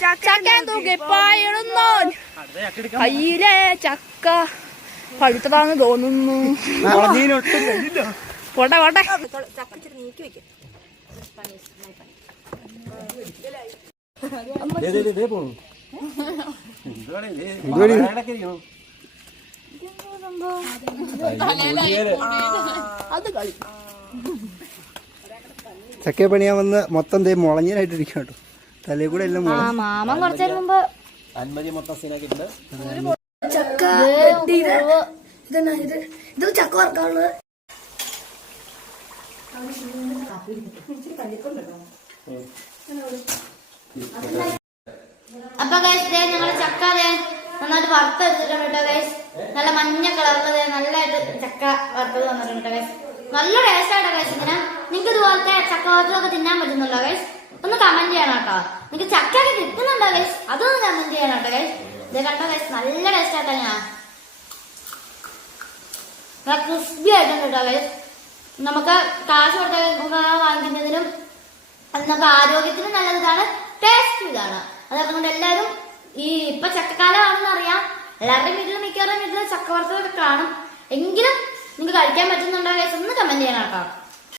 ചക്കൻ തൂക്കിപ്പായിടുന്നു. കയ്യിലെ ചക്ക പഴുത്തതാന്ന് തോന്നുന്നു. പോട്ടെ പോട്ടെ. അത് കളി ചക്ക പണിയാൻ വന്ന് മൊത്തം മുളഞ്ഞായിട്ടിരിക്കും കേട്ടോ. തലയിൽ കൂടെ എല്ലാം മാമൻ കുറച്ചു മുമ്പ് ചക്ക ഇത് ചക്ക വറക്കാനുള്ളത്. അപ്പൊ ഗൈസ് ഞങ്ങള് ചക്ക നന്നായിട്ട് വറുത്തെടുത്തിട്ടുണ്ട് കേട്ടോ ഗൈസ്. നല്ല മഞ്ഞ കളറിൽ നല്ലതായിട്ട് ചക്ക വറുത്തത് വന്നിട്ടുണ്ട് ഗൈസ്. നല്ല ടേസ്റ്റ് ആയിട്ടോ ഗൈസ്. ഇങ്ങനെ നിങ്ങൾക്ക് ഇതുപോലത്തെ ചക്ക വറുത്തതൊക്കെ തിന്നാൻ പറ്റുന്നുണ്ടോ ഗൈസ്? ഒന്ന് കമന്റ് ചെയ്യണം കേട്ടോ. നിങ്ങൾക്ക് ചക്കയൊക്കെ കിട്ടുന്നുണ്ടോ ഗൈസ്? അതൊന്ന് കമന്റ് ചെയ്യണം കേട്ടോ ഗൈസ്. ഇത് കണ്ടോ ഗൈസ്, നല്ല ടേസ്റ്റ് ആയിട്ടാ ഞാൻ ക്രിസ്പി ആയിട്ടുണ്ട് കേട്ടോ ഗൈസ്. നമുക്ക് കാശ് കൊടുത്ത വാങ്ങിക്കുന്നതിനും അത് നമുക്ക് ആരോഗ്യത്തിനും നല്ലതാണ്, ടേസ്റ്റ് ഇതാണ്. അതൊക്കെ കൊണ്ട് എല്ലാവരും ഈ ഇപ്പൊ ചക്കക്കാലമാണെന്ന് അറിയാം, എല്ലാവരുടെയും വീട്ടിൽ മിക്കവാറും വീട്ടിൽ ചക്ക വറുത്തതൊക്കെ കാണും. എങ്കിലും നിങ്ങൾക്ക് കഴിക്കാൻ പറ്റുന്നുണ്ടോ ഗൈസ്? ഒന്ന് കമന്റ് ചെയ്യണം കേട്ടോ.